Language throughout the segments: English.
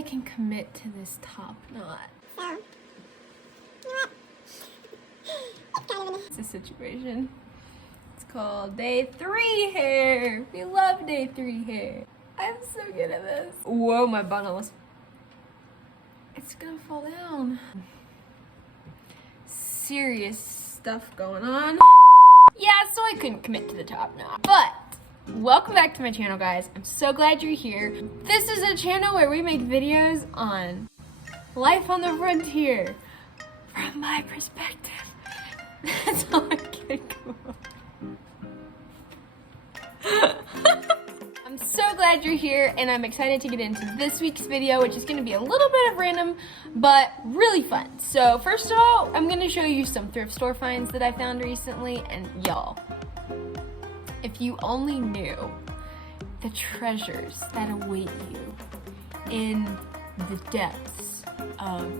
I can commit to this top knot. So, you know what? It's kind of It's a situation. It's called day 3 hair. We love day 3 hair. I'm so good at this. Whoa, my bun almost... It's gonna fall down. Serious stuff going on. Yeah, so I couldn't commit to the top knot. But welcome back to my channel, guys. I'm so glad you're here. This is a channel where we make videos on life on the frontier from my perspective. That's all I can come up. I'm so glad you're here, and I'm excited to get into this week's video, which is going to be a little bit of random, but really fun. So first of all, I'm going to show you some thrift store finds that I found recently, and y'all, if you only knew the treasures that await you in the depths of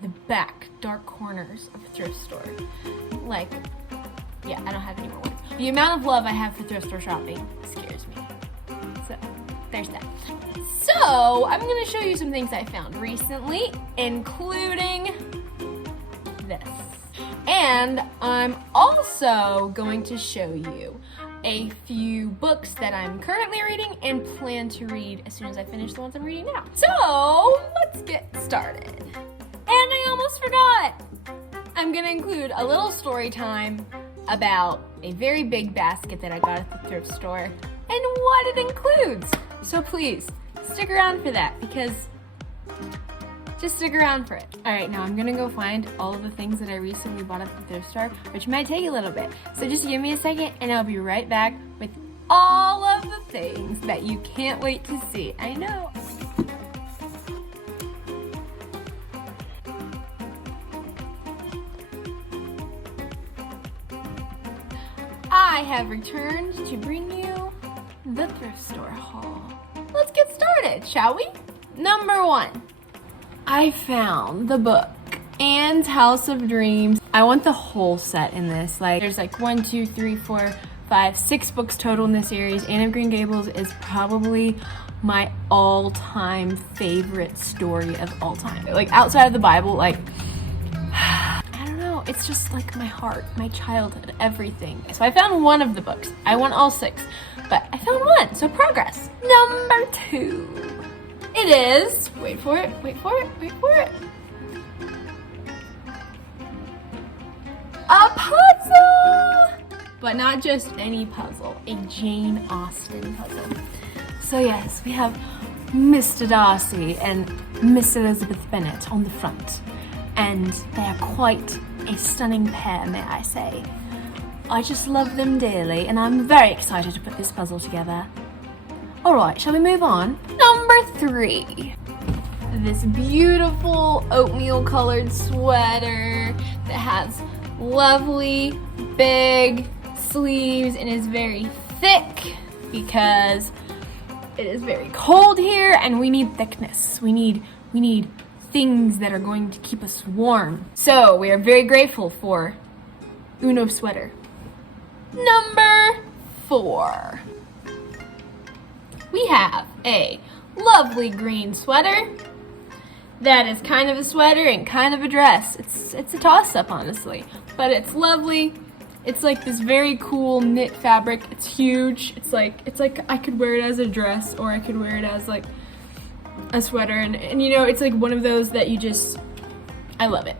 the back dark corners of a thrift store. Like, yeah, I don't have any more words. The amount of love I have for thrift store shopping scares me. So, there's that. So, I'm gonna show you some things I found recently, including this. And I'm also going to show you a few books that I'm currently reading and plan to read as soon as I finish the ones I'm reading now. So, let's get started. And I almost forgot! I'm gonna include a little story time about a very big basket that I got at the thrift store and what it includes. So please, stick around for that, because just stick around for it. All right, now I'm gonna go find all of the things that I recently bought at the thrift store, which might take a little bit. So just give me a second and I'll be right back with all of the things that you can't wait to see. I know. I have returned to bring you the thrift store haul. Let's get started, shall we? Number 1, I found the book Anne's House of Dreams. I want the whole set in this. Like, there's like 1, 2, 3, 4, 5, 6 books total in this series. Anne of Green Gables is probably my all-time favorite story of all time. Like, outside of the Bible, like, it's just like my heart, my childhood, everything. So I found one of the books. I want all 6, but I found one, so progress. Number 2. It is, wait for it, wait for it, wait for it. A puzzle! But not just any puzzle, a Jane Austen puzzle. So yes, we have Mr. Darcy and Miss Elizabeth Bennet on the front. And they are quite a stunning pair, may I say. I just love them dearly, and I'm very excited to put this puzzle together. Alright, shall we move on? Number 3. This beautiful oatmeal colored sweater that has lovely big sleeves and is very thick because it is very cold here and we need thickness. We need things that are going to keep us warm. So we are very grateful for Uno sweater. Number 4. We have a lovely green sweater that is kind of a sweater and kind of a dress. It's a toss-up, honestly, but it's lovely. It's like this very cool knit fabric. It's huge. It's like I could wear it as a dress, or I could wear it as like a sweater, and you know, it's like one of those that you just, I love it.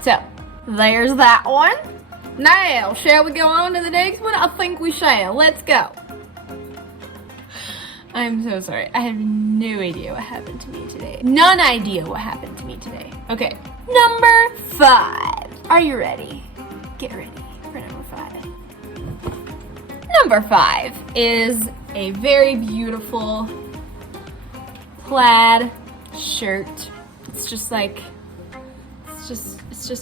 So there's that one. Now shall we go on to the next one? I think we shall. Let's go. I'm so sorry, I have no idea what happened to me today. None idea what happened to me today. Okay, number 5. Are you ready? Get ready for number 5. Number 5 is a very beautiful plaid shirt. It's just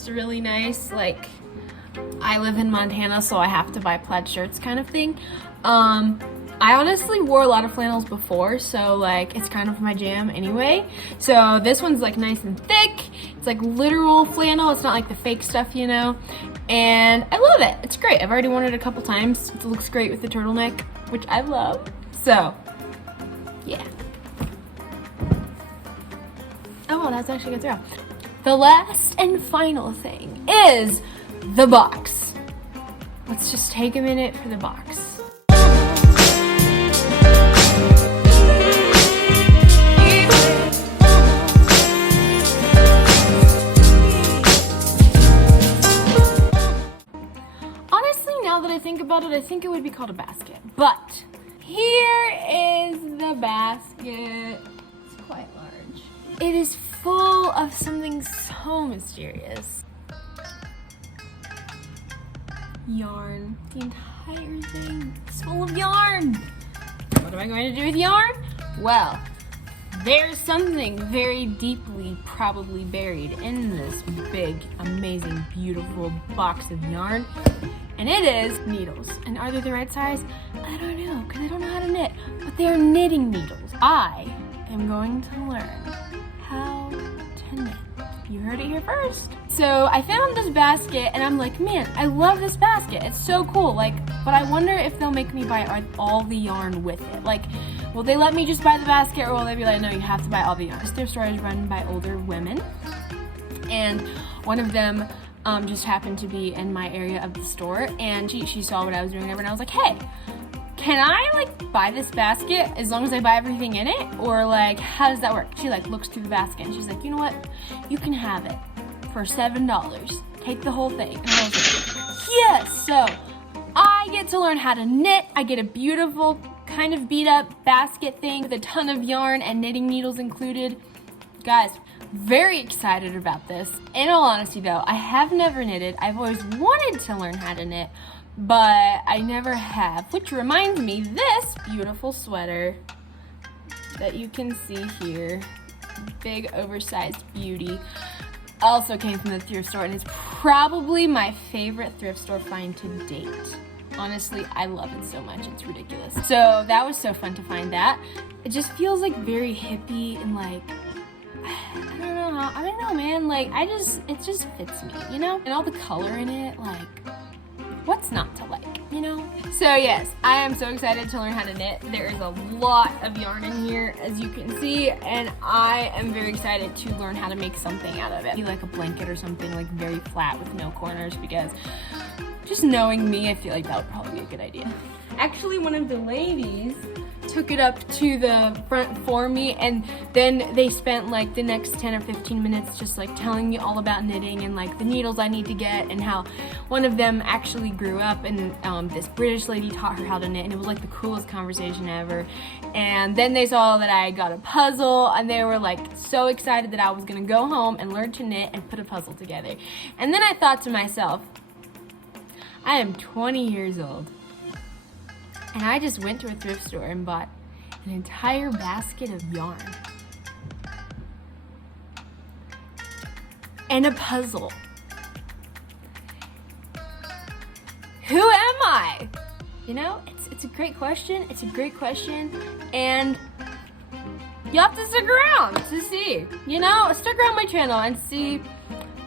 a really nice, like, I live in Montana, so I have to buy plaid shirts kind of thing. I honestly wore a lot of flannels before, so like it's kind of my jam anyway. So this one's like nice and thick. It's like literal flannel. It's not like the fake stuff, you know. And I love it. It's great. I've already worn it a couple times. It looks great with the turtleneck, which I love. So, yeah. wow, that's actually good throw. The last and final thing is the box. Let's just take a minute for the box. Honestly, now that I think about it, I think it would be called a basket. But here is the basket. It's quite large. It is full of something so mysterious. Yarn. The entire thing is full of yarn. What am I going to do with yarn? Well, there's something very deeply probably buried in this big, amazing, beautiful box of yarn. And it is needles. And are they the right size? I don't know, because I don't know how to knit. But they are knitting needles. I am going to learn how to knit. You heard it here first. So I found this basket and I'm like, man, I love this basket. It's so cool. Like, but I wonder if they'll make me buy all the yarn with it. Like, will they let me just buy the basket, or will they be like, no, you have to buy all the yarn? This thrift store is run by older women. And one of them just happened to be in my area of the store, and she saw what I was doing and I was like, hey, can I like buy this basket as long as I buy everything in it? Or like, how does that work? She like looks through the basket and she's like, you know what? You can have it for $7. Take the whole thing. And I was like, yes! So I get to learn how to knit. I get a beautiful kind of beat up basket thing with a ton of yarn and knitting needles included. Guys, very excited about this. In all honesty though, I have never knitted. I've always wanted to learn how to knit, but I never have. Which reminds me, this beautiful sweater that you can see here, big oversized beauty, also came from the thrift store, and it's probably my favorite thrift store find to date. Honestly, I love it so much, it's ridiculous. So that was so fun to find that. It just feels like very hippie and like, I don't know, man. Like, it just fits me, you know? And all the color in it, like, what's not to like, you know? So yes, I am so excited to learn how to knit. There is a lot of yarn in here, as you can see, and I am very excited to learn how to make something out of it. Be like a blanket or something, like very flat with no corners, because just knowing me, I feel like that would probably be a good idea. Actually, one of the ladies took it up to the front for me, and then they spent like the next 10 or 15 minutes just like telling me all about knitting and like the needles I need to get, and how one of them actually grew up and this British lady taught her how to knit, and it was like the coolest conversation ever. And then they saw that I got a puzzle, and they were like so excited that I was gonna go home and learn to knit and put a puzzle together. And then I thought to myself, I am 20 years old. And I just went to a thrift store and bought an entire basket of yarn. And a puzzle. Who am I? You know, it's a great question. It's a great question. And you have to stick around to see. You know, stick around my channel and see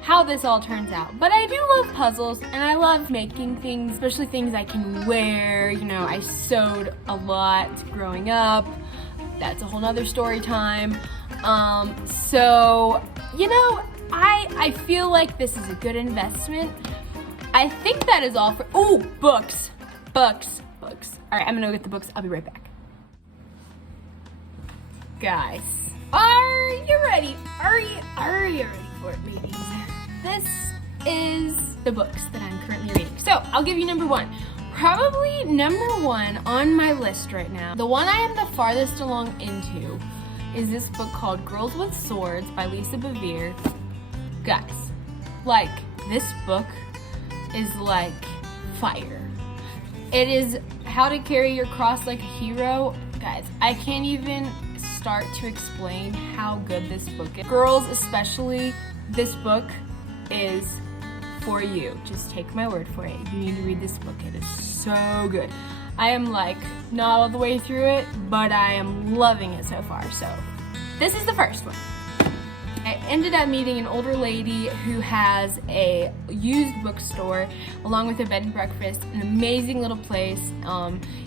how this all turns out. But I do love puzzles, and I love making things, especially things I can wear. You know, I sewed a lot growing up. That's a whole nother story time. So, you know, I feel like this is a good investment. I think that is all for, ooh, books. All right, I'm gonna go get the books. I'll be right back. Guys, are you ready? Are you ready for it, ladies? This is the books that I'm currently reading. So I'll give you number one. Probably number one on my list right now, the one I am the farthest along into, is this book called Girls with Swords by Lisa Bevere. Guys, like, this book is like fire. It is how to carry your cross like a hero. Guys, I can't even start to explain how good this book is. Girls especially, this book is for you. Just take my word for it. You need to read this book. It is so good. I am like not all the way through it, but I am loving it so far. So this is the first one. I ended up meeting an older lady who has a used bookstore along with a bed and breakfast, an amazing little place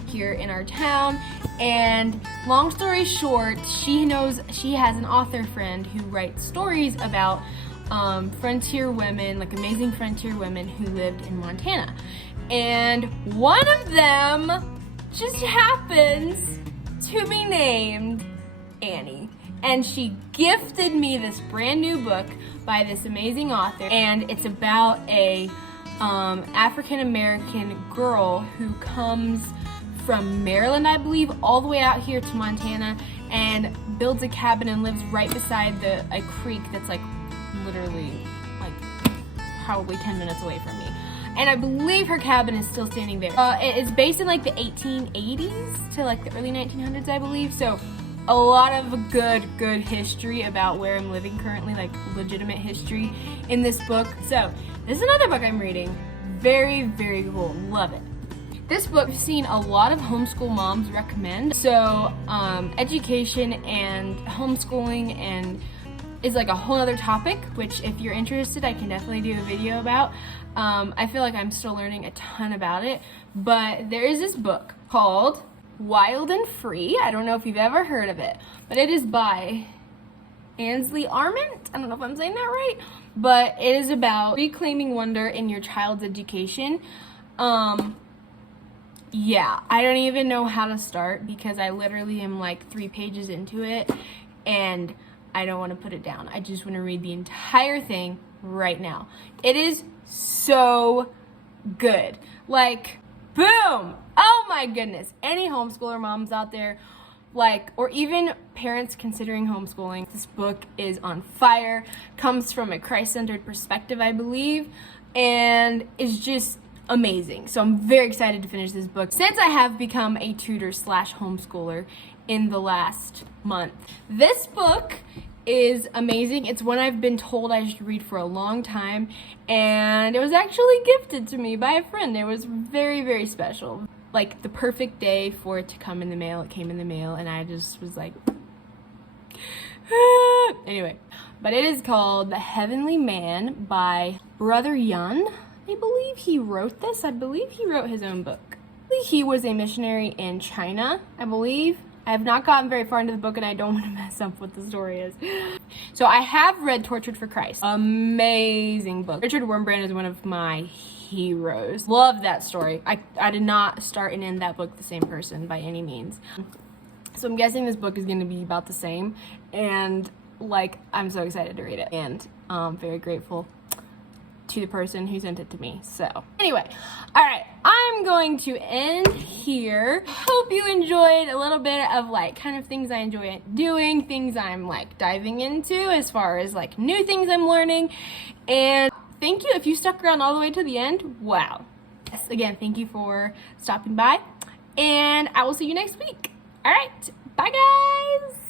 here in our town. And long story short, she has an author friend who writes stories about frontier women, like amazing frontier women who lived in Montana. And one of them just happens to be named Annie. And she gifted me this brand new book by this amazing author, and it's about a African American girl who comes from Maryland, I believe, all the way out here to Montana and builds a cabin and lives right beside a creek that's like literally like probably 10 minutes away from me. And I believe her cabin is still standing there. It is based in like the 1880s to like the early 1900s, I believe. So a lot of good history about where I'm living currently, like legitimate history in this book. So this is another book I'm reading. Very cool. Love it. This book I've seen a lot of homeschool moms recommend. So education and homeschooling and is like a whole other topic, which if you're interested, I can definitely do a video about. I feel like I'm still learning a ton about it, but there is this book called Wild and Free. I don't know if you've ever heard of it, but it is by Ainsley Arment. I don't know if I'm saying that right, but it is about reclaiming wonder in your child's education. Yeah, I don't even know how to start because I literally am like 3 pages into it and I don't want to put it down. I just want to read the entire thing right now. It is so good. Like, boom! Oh my goodness. Any homeschooler moms out there, like, or even parents considering homeschooling, this book is on fire. Comes from a Christ-centered perspective, I believe, and is just amazing. So I'm very excited to finish this book since I have become a tutor / homeschooler in the last month. This book is amazing. It's one I've been told I should read for a long time, and it was actually gifted to me by a friend. It was very special. Like the perfect day for it to come in the mail. It came in the mail and I just was like anyway, but it is called The Heavenly Man by Brother Yun. I believe he wrote this. I believe he wrote his own book. He was a missionary in China, I believe. I have not gotten very far into the book and I don't want to mess up what the story is. So I have read Tortured for Christ. Amazing book. Richard Wurmbrand is one of my heroes. Love that story. I did not start and end that book the same person by any means. So I'm guessing this book is going to be about the same, and like I'm so excited to read it and very grateful to the person who sent it to me. So anyway, all right, I'm going to end here. Hope you enjoyed a little bit of like kind of things I enjoy doing, things I'm like diving into as far as like new things I'm learning. And thank you if you stuck around all the way to the end. Wow. Yes, again, thank you for stopping by, and I will see you next week. All right, bye guys.